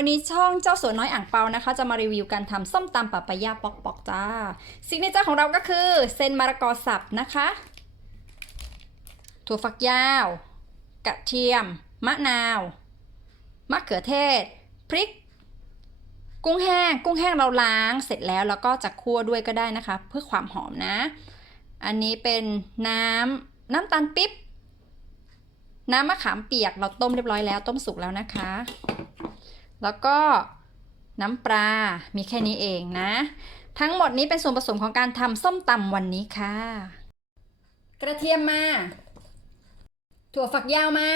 ันนี้ช่องเจ้าสวนน้อยอ่างเปานะคะ จะมารีวิวการทำส้มตำปะปายาปอกปอกจ้าซิกเนเจอร์ของเราก็คือ เส้นมะละกอสับนะคะ ถั่วฝักยาว กระเทียม มะนาว มะเขือเทศ พริก กุ้งแห้ง กุ้งแห้งเราล้างเสร็จแล้วแล้วก็จะคั่วด้วยก็ได้นะคะ เพื่อความหอมนะ อันนี้เป็นน้ำน้ำตาลปิ๊บน้ำมะขามเปียกเราต้มเรียบร้อยแล้วต้มสุกแล้วนะคะ แล้วก็น้ำปลา มีแค่นี้เองนะ ทั้งหมดนี้เป็นส่วนผสมของการทำส้มตำวันนี้ค่ะ กระเทียมมา ถั่วฝักยาวมา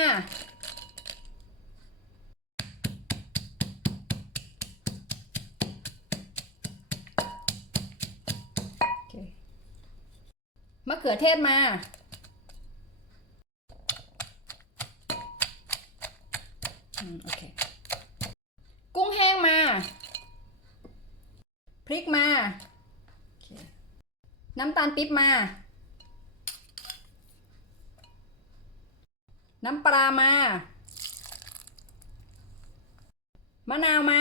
มะเขือเทศมาโอเค กุ้งแห้งมา พริกมา น้ำตาลปิ๊บมา น้ำปลามา มะนาวมา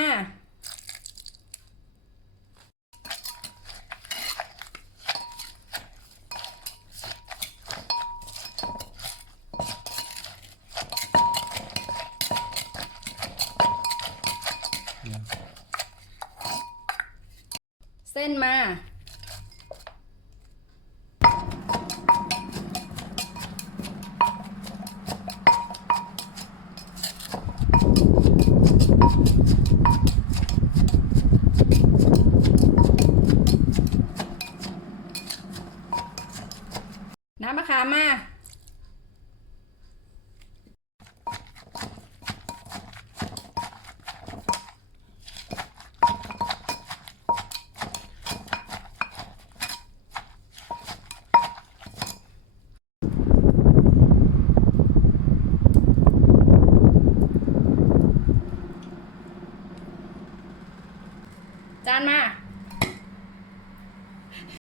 เส้นมา น้ำมะขามมา จานมา